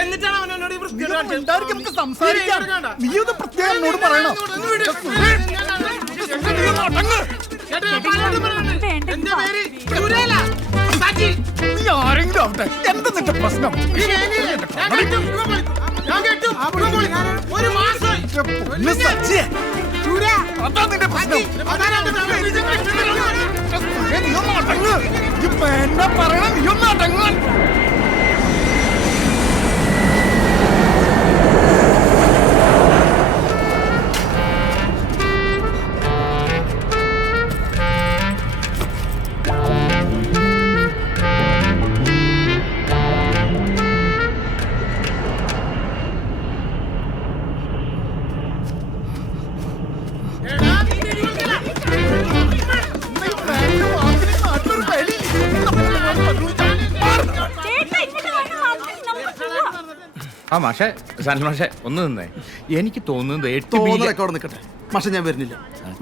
എന്നിട്ടാണ് അവനോട് നമുക്ക് സംസാരിക്കാം. നീ ഒന്ന് പ്രത്യേകം എന്നോട് പറയണോ? നീ ആരെങ്കിലും ആവട്ടെ, എന്താ നിന്റെ പ്രശ്നം? അതാ നിന്റെ പ്രശ്നം. നീ ഒന്ന് അടങ്ങ്. ഇപ്പൊ എന്നാ പറയണം? നീ ഒന്ന് അടങ്ങാൻ. ആ മാഷെ, സനൽ മാഷെ ഒന്ന് നിന്നേ. എനിക്ക് തോന്നുന്നത് റെക്കോർഡ് നിൽക്കട്ടെ മാഷെ, ഞാൻ വരുന്നില്ല.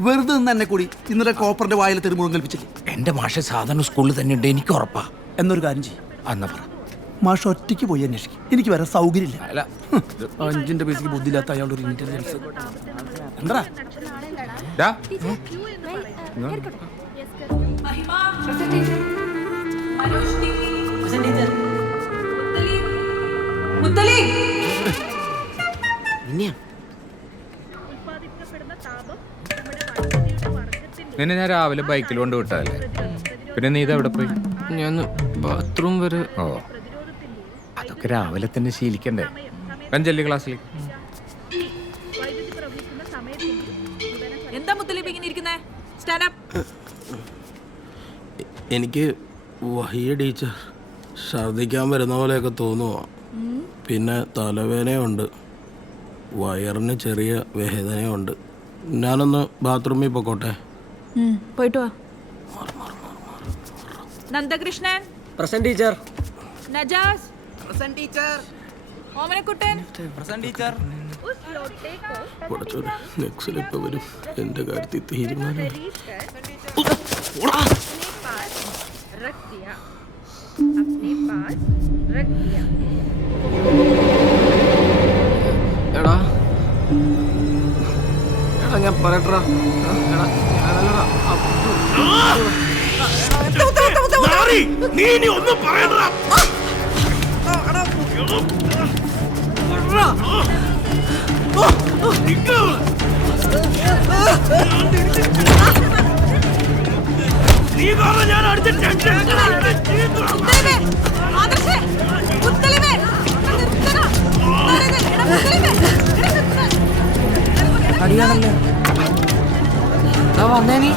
വെറുതെ നിന്ന് എന്നെ കൂടി ഇന്നലെ കോപ്പറിന്റെ വായിൽ തെരുമുഴും കൽപ്പിച്ചില്ലേ? എന്റെ മാഷെ സാധാരണ സ്കൂളിൽ തന്നെ ഉണ്ട്, എനിക്ക് ഉറപ്പാ. എന്നൊരു കാര്യം ചെയ്യും, എന്നാ പറ. മാഷ് ഒറ്റയ്ക്ക് പോയി അന്വേഷിക്കും. എനിക്ക് വരാൻ സൗകര്യമില്ല. അല്ല, 5ന്റെ ബേസിക്ക് ബുദ്ധിയില്ലാത്ത അയാളുടെ ഒരു ഇന്റലിജൻസ് എന്താ? നിന്നെ ഞാൻ രാവിലെ ബൈക്കിൽ കൊണ്ട് വിട്ടതല്ലേ, പിന്നെ നീ ഇതെവിടെ പോയി? ഞാൻ ബാത്റൂം വരെ. ഓ, അതൊക്കെ രാവിലെ തന്നെ ശീലിക്കണ്ടേ. അഞ്ചല്ലി ക്ലാസ്സിലേക്ക്. എന്താ മുത്തലീബ് ഇങ്ങനെ ഇരിക്കുന്നേ? Stand up. എനിക്ക് വഹിയ ടീച്ചർ ഛർദിക്കാൻ വരുന്ന പോലെയൊക്കെ തോന്നുക. പിന്നെ തലവേദനയുണ്ട്, വയറിന് ചെറിയ വേദനയുണ്ട്. ഞാനൊന്ന് ബാത്റൂമിൽ പോയിക്കോട്ടെ? പോയിട്ട് വാ. Nandakrishnan present teacher. Najas present teacher. Omanakuttan present teacher. നെക്സ്റ്റിലിപ്പോ വരും എന്റെ കാര്യത്തിൽ തീരുമാനം. എടാ ഞാൻ പറയട്ടാ. അടിയാണല്ലേ വന്നേ നീ.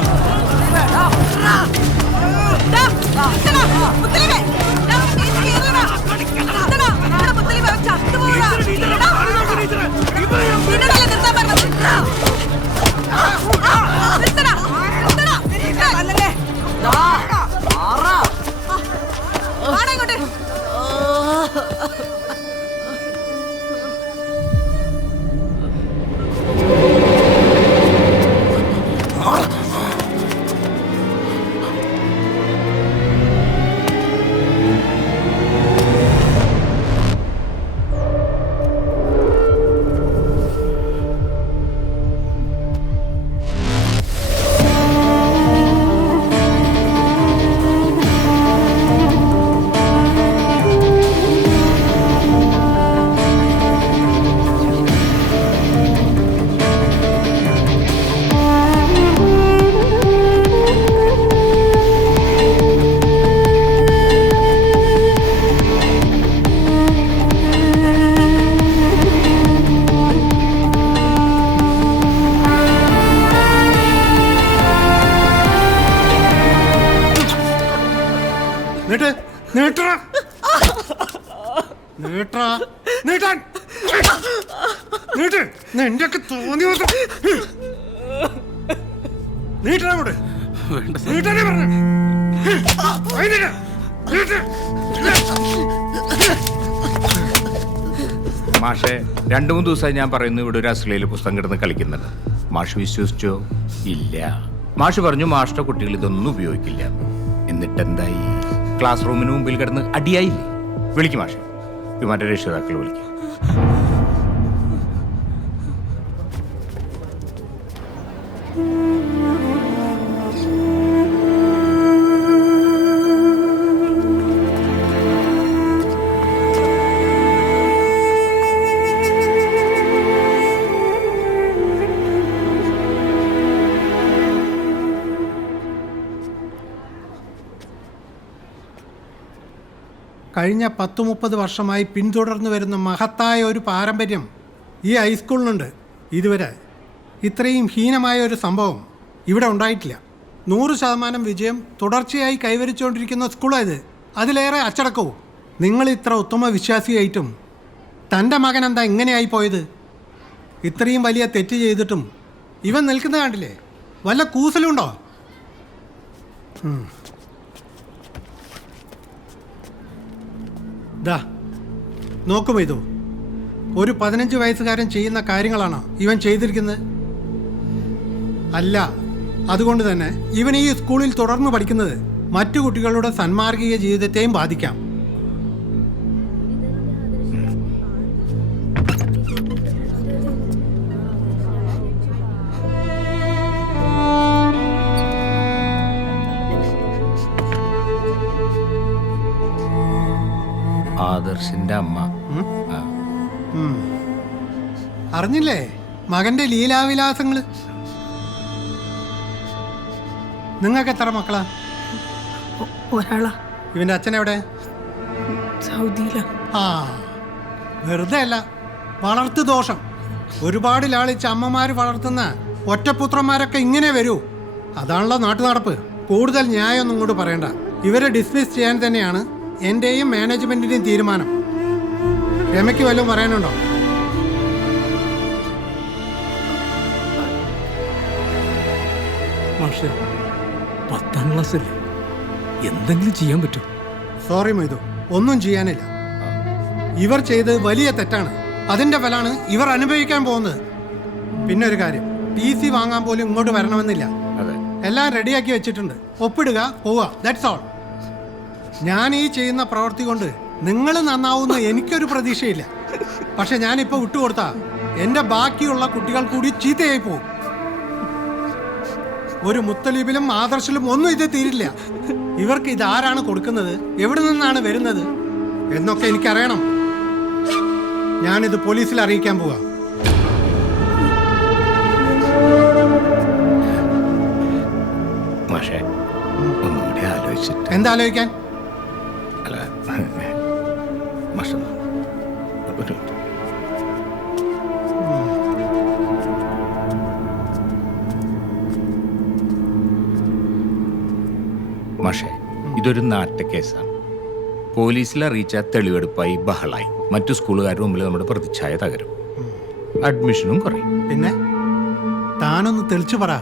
നിന്റെയൊക്കെ തോന്നി നീട്ടങ്ങോട്ട് നീട്ടാനേ പറഞ്ഞു. മാഷെ 2-3 ദിവസമായി ഞാൻ പറയുന്നു ഇവിടെ ഒരു അശ്ലീല പുസ്തകം കിടന്ന് കളിക്കുന്നുണ്ട്. മാഷ് വിശ്വസിച്ചോ? ഇല്ല. മാഷ് പറഞ്ഞു മാഷിന്റെ കുട്ടികൾ ഇതൊന്നും ഉപയോഗിക്കില്ല. എന്നിട്ട് എന്തായി? ക്ലാസ് റൂമിന് മുമ്പിൽ കിടന്ന് അടിയായില്ലേ? വിളിക്കും മാഷെ, ഇവന്റെ രക്ഷിതാക്കൾ വിളിക്കും. കഴിഞ്ഞ 10-30 വർഷമായി പിന്തുടർന്നു വരുന്ന മഹത്തായ ഒരു പാരമ്പര്യം ഈ ഹൈസ്കൂളിനുണ്ട്. ഇതുവരെ ഇത്രയും ഹീനമായ ഒരു സംഭവം ഇവിടെ ഉണ്ടായിട്ടില്ല. 100% വിജയം തുടർച്ചയായി കൈവരിച്ചുകൊണ്ടിരിക്കുന്ന സ്കൂളായത്. അതിലേറെ അച്ചടക്കവും. നിങ്ങൾ ഇത്ര ഉത്തമ വിശ്വാസിയായിട്ടും തൻ്റെ മകൻ എന്താ ഇങ്ങനെയായി പോയത്? ഇത്രയും വലിയ തെറ്റ് ചെയ്തിട്ടും ഇവൻ നിൽക്കുന്ന കണ്ടില്ലേ? വല്ല കൂസലുണ്ടോ? ദാ നോക്കുമോ, ഇതോ ഒരു 15 വയസ്സുകാരൻ ചെയ്യുന്ന കാര്യങ്ങളാണോ ഇവൻ ചെയ്തിരിക്കുന്നത്? അല്ല. അതുകൊണ്ട് തന്നെ ഇവൻ ഈ സ്കൂളിൽ തുടർന്ന് പഠിക്കുന്നത് മറ്റു കുട്ടികളുടെ സന്മാർഗിക ജീവിതത്തെയും ബാധിക്കാം. ആദർശിന്റെ അമ്മ. അറിഞ്ഞില്ലേ മകന്റെ ലീലാവിലാസങ്ങള്? നിങ്ങൾക്ക് എത്ര മക്കളാ? ഒരാളാ. ഇവന്റെ അച്ഛൻ എവിടെ? സൗദിയിലാ. ആ, വെറുതെ അല്ല, വളർത്തു ദോഷം. ഒരുപാട് ലാളിച്ച് അമ്മമാര് വളർത്തുന്ന ഒറ്റപുത്രന്മാരൊക്കെ ഇങ്ങനെ വരൂ. അതാണല്ലോ നാട്ടു നടപ്പ്. കൂടുതൽ ന്യായമൊന്നും ഇങ്ങോട്ട് പറയണ്ട. ഇവരെ ഡിസ്മിസ് ചെയ്യാൻ തന്നെയാണ് എന്റെയും മാനേജ്മെന്റിന്റെയും തീരുമാനം. രമയ്ക്ക് വല്ലതും പറയാനുണ്ടോ? മാഷെ 10ാം ക്ലാസ്സല്ലേ, എന്തെങ്കിലും ചെയ്യാൻ പറ്റുമോ? സോറി മൊയ്തു, ഒന്നും ചെയ്യാനില്ല. ഇവർ ചെയ്ത് വലിയ തെറ്റാണ്. അതിന്റെ ഫലമാണ് ഇവർ അനുഭവിക്കാൻ പോകുന്നത്. പിന്നെ ഒരു കാര്യം, TC വാങ്ങാൻ പോലും ഇങ്ങോട്ട് വരണമെന്നില്ല. എല്ലാം റെഡിയാക്കി വെച്ചിട്ടുണ്ട്. ഒപ്പിടുക, പോവുക, ദാറ്റ്സ് ഓൾ. ഞാൻ ഈ ചെയ്യുന്ന പ്രവൃത്തി കൊണ്ട് നിങ്ങൾ നന്നാവുന്ന എനിക്കൊരു പ്രതീക്ഷയില്ല. പക്ഷെ ഞാനിപ്പോൾ വിട്ടുകൊടുത്താ എൻ്റെ ബാക്കിയുള്ള കുട്ടികൾ കൂടി ചീത്തയായി പോകും. ഒരു മുത്തലീബിലും ആദർശിലും ഒന്നും ഇത് തീരില്ല. ഇവർക്ക് ഇതാരാണ് കൊടുക്കുന്നത്, എവിടെ നിന്നാണ് വരുന്നത് എന്നൊക്കെ എനിക്കറിയണം. ഞാനിത് പോലീസിൽ അറിയിക്കാൻ പോവാ. മാഷേ, ഒന്നുകൂടി ആലോചിച്ചിട്ട്. എന്താലോചിക്കാൻ? അല്ല, മാഷ ഒരു മാഷേ, ഇതൊരു നാട്ടുകേസാണ്. പോലീസിൽ അറിയിച്ച തെളിവെടുപ്പായി ബഹളായി. മറ്റു സ്കൂളുകാരുടെ മുമ്പിൽ നമ്മുടെ പ്രതിച്ഛായ തകരും, അഡ്മിഷനും കുറയും. പിന്നെ താനൊന്ന് തെളിച്ചു പറ.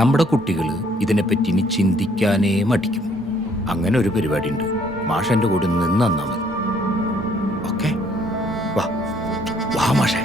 നമ്മുടെ കുട്ടികൾ ഇതിനെപ്പറ്റി ഇനി ചിന്തിക്കാനേ മടിക്കും. അങ്ങനെ ഒരു പരിപാടി ഉണ്ട്. മാഷന്റെ കൂടെ നിന്ന് നന്നാ മതി. ഓക്കെ, വാ വാ മാഷേ.